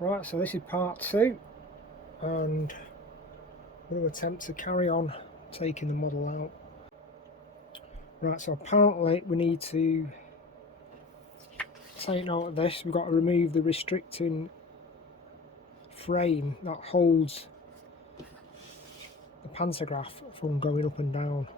Right, so this is part 2, and I'm going to attempt to carry on taking the model out. Right, so apparently we need to take note of this. We've got to remove the restricting frame that holds the pantograph from going up and down.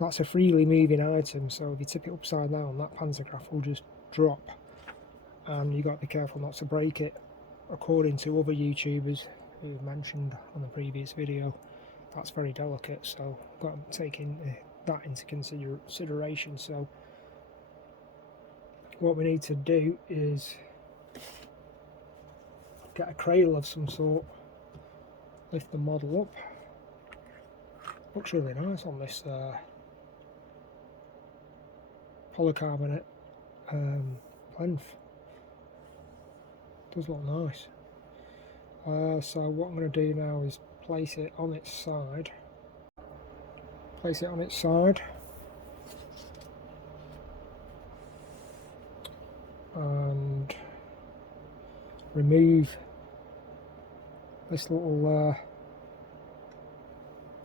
That's a freely moving item, so if you tip it upside down, that pantograph will just drop, and you've got to be careful not to break it. According to other YouTubers who've mentioned on the previous video, that's very delicate, so I've got to take that into consideration. So what we need to do is get a cradle of some sort, lift the model up. Looks really nice on this polycarbonate plinth. Does look nice. So what I'm going to do now is place it on its side. And remove this little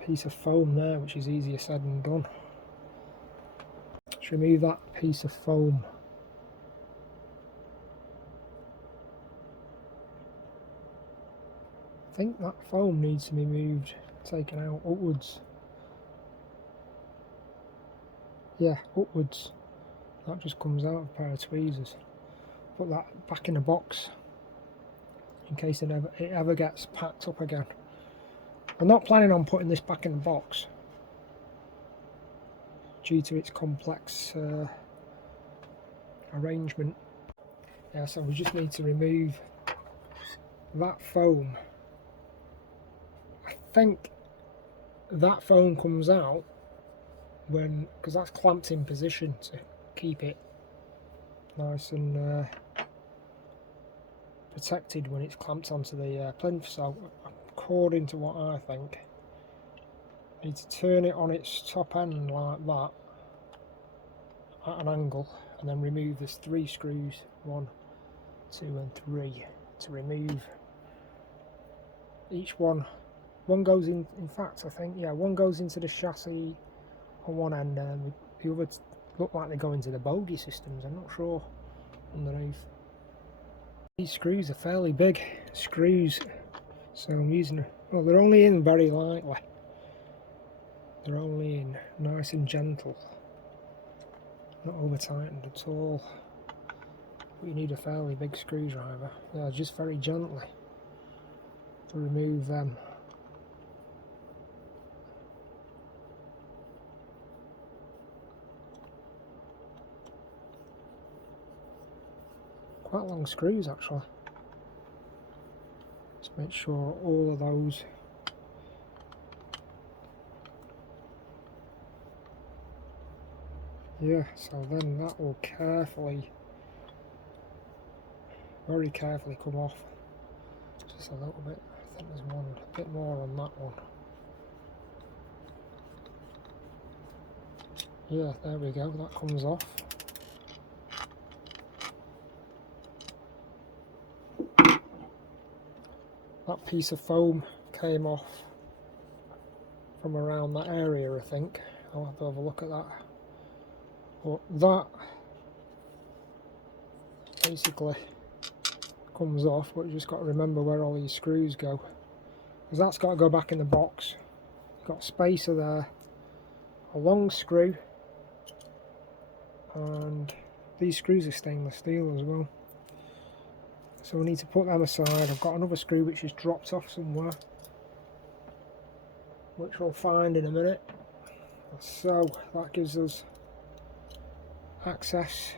piece of foam there, which is easier said than done. Let's remove that piece of foam. I think that foam needs to be moved, taken out upwards. Yeah, upwards. That just comes out of a pair of tweezers. Put that back in the box in case it ever gets packed up again. I'm not planning on putting this back in the box due to its complex arrangement. Yeah, so we just need to remove that foam. I think that foam comes out because that's clamped in position to keep it nice and protected when it's clamped onto the plinth. So according to what I think, I need to turn it on its top end like that at an angle, and then remove this 3 screws, 1, 2 and 3, to remove each one. One goes in fact I think, yeah, one goes into the chassis on one end, and the others look like they go into the bogie systems. I'm not sure underneath. These screws are fairly big screws, so I'm using, well, they're only in very lightly. They're only in nice and gentle, not over tightened at all. But you need a fairly big screwdriver. Yeah, just very gently to remove them. Quite long screws actually. Just make sure all of those so then that will very carefully come off. Just a little bit. I think there's a bit more on that one. Yeah, there we go, that comes off. That piece of foam came off from around that area, I think. I'll have to have a look at that. But that basically comes off, but you just got to remember where all these screws go, because that's got to go back in the box. You've got a spacer there, a long screw, and these screws are stainless steel as well. So we need to put them aside. I've got another screw which is dropped off somewhere, which we'll find in a minute. So that gives us access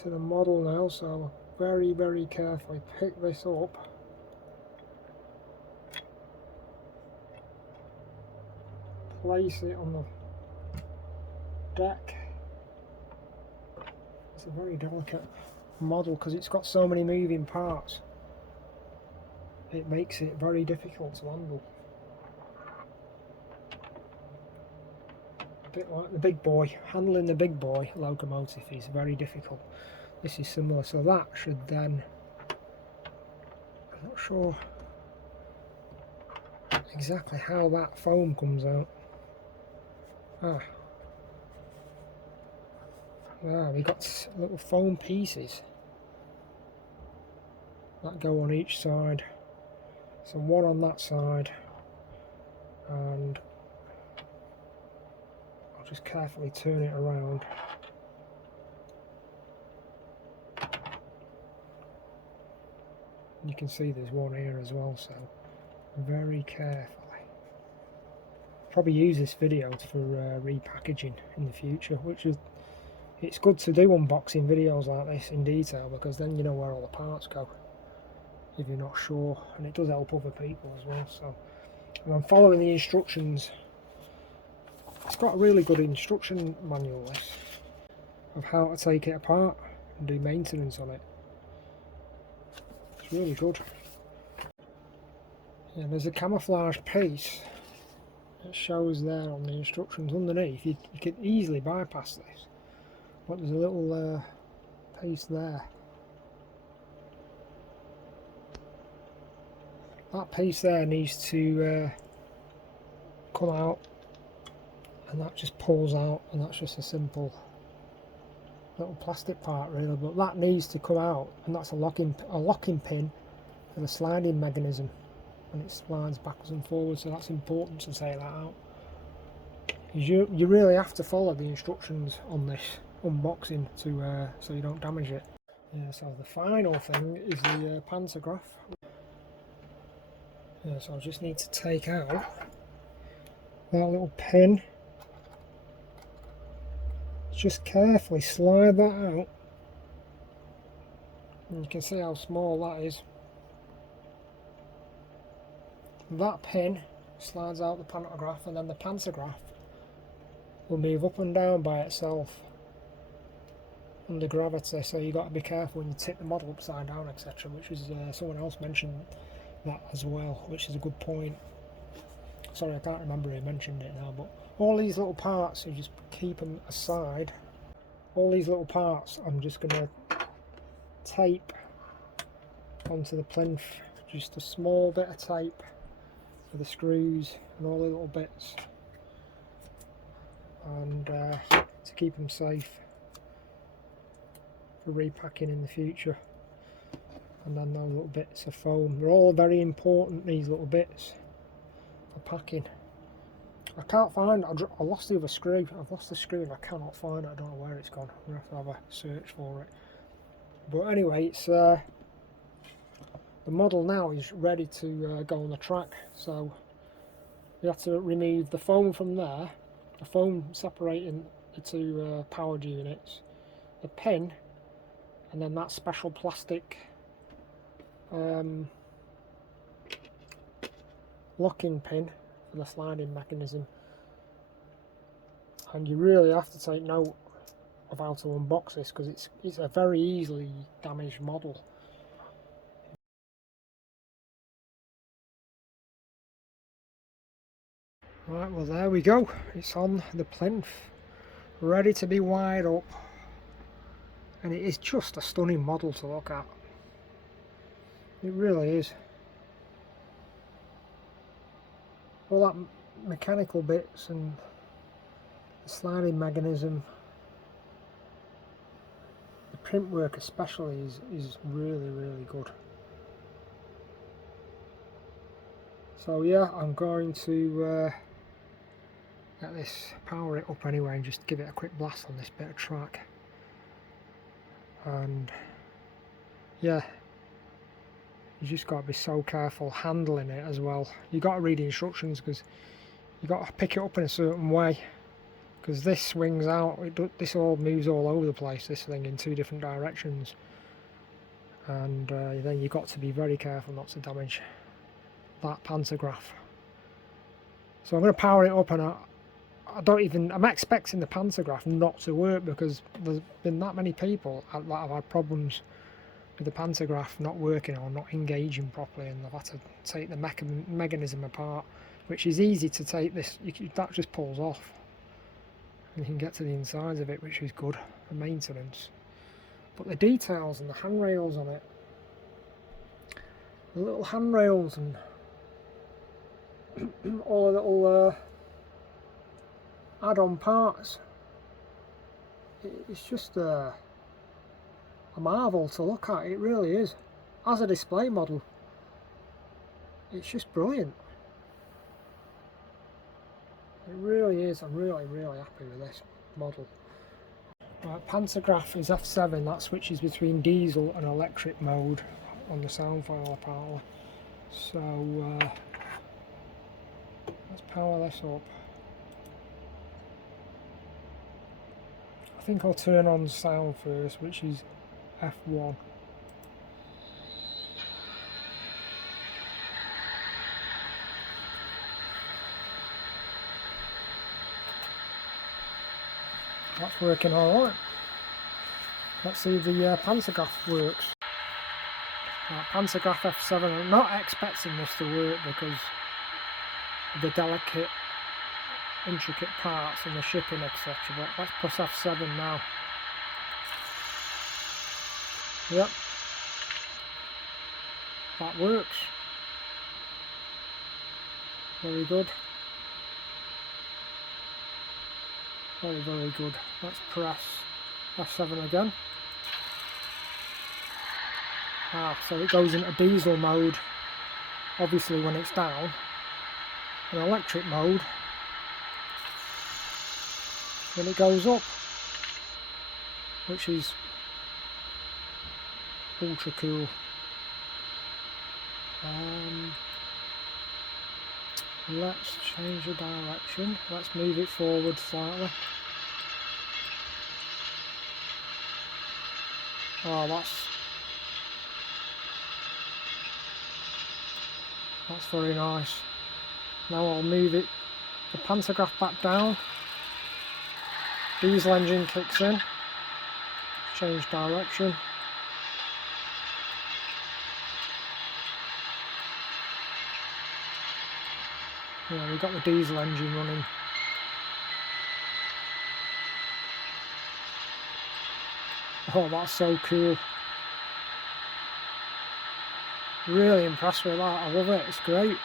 to the model now, so very, very carefully pick this up. Place it on the deck. It's a very delicate model because it's got so many moving parts. It makes it very difficult to handle. A bit like the big boy. Handling the big boy locomotive is very difficult. This is similar, so that should then I'm not sure exactly how that foam comes out. We got little foam pieces that go on each side. So one on that side, and I'll just carefully turn it around. You can see there's one here as well, so very carefully. Probably use this video for repackaging in the future, which is, it's good to do unboxing videos like this in detail, because then you know where all the parts go if you're not sure, and it does help other people as well. So, and I'm following the instructions. It's got a really good instruction manual, this, of how to take it apart and do maintenance on it. It's really good. Yeah, there's a camouflage piece that shows there on the instructions underneath. You can easily bypass this, but there's a little piece there. That piece there needs to come out, and that just pulls out, and that's just a simple little plastic part really, but that needs to come out, and that's a locking pin for the sliding mechanism, and it slides backwards and forwards, so that's important to take that out. You really have to follow the instructions on this unboxing to so you don't damage it. Yeah, so the final thing is the pantograph. Yeah, so I just need to take out that little pin. Just carefully slide that out, and you can see how small that is. That pin slides out the pantograph, and then the pantograph will move up and down by itself under gravity, so you've got to be careful when you tip the model upside down, etc., which is someone else mentioned that as well, which is a good point. Sorry, I can't remember who mentioned it now, but all these little parts, you just keep them aside. All these little parts I'm just going to tape onto the plinth, just a small bit of tape for the screws and all the little bits, and to keep them safe for repacking in the future. And then those little bits of foam, they're all very important, these little bits for packing. I can't find, I lost the other screw. I've lost the screw and I cannot find it. I don't know where it's gone. I'm going to have to have a search for it. But anyway, it's the model now is ready to go on the track. So we have to remove the foam from there, the foam separating the two powered units, the pin, and then that special plastic locking pin for the sliding mechanism. And you really have to take note of how to unbox this, because it's a very easily damaged model. Right, well there we go, it's on the plinth, ready to be wired up, and it is just a stunning model to look at. It really is. All that mechanical bits and the sliding mechanism, the print work especially is really good. So yeah, I'm going to get this, power it up anyway, and just give it a quick blast on this bit of track. And yeah, you just got to be so careful handling it as well. You got to read the instructions, because you got to pick it up in a certain way, because this swings out, this all moves all over the place, this thing, in two different directions, and then you've got to be very careful not to damage that pantograph. So I'm going to power it up, and I'm expecting the pantograph not to work, because there's been that many people that have had problems with the pantograph not working or not engaging properly, and they've had to take the mechanism apart, which is easy to take. That just pulls off, and you can get to the insides of it, which is good for maintenance. But the details and the handrails on it the little handrails and all the little add-on parts. It's just a marvel to look at, it really is. As a display model, it's just brilliant. It really is. I'm really happy with this model. Right, pantograph is F7, that switches between diesel and electric mode on the sound file apparently. So let's power this up. I think I'll turn on sound first, which is F1. That's working alright. Let's see if the pantograph works. Pantograph F7, I'm not expecting this to work because of the delicate, intricate parts and the shipping, etc. But let's press F7 now. Yep, that works. Very good. Very good. Let's press F7 again. So it goes into diesel mode, obviously when it's down, and electric mode when it goes up, which is ultra cool. Let's change the direction. Let's move it forward slightly. Oh, that's very nice. Now I'll move it, the pantograph back down. Diesel engine kicks in. Change direction. Yeah, we've got the diesel engine running. Oh, that's so cool. Really impressed with that. I love it. It's great.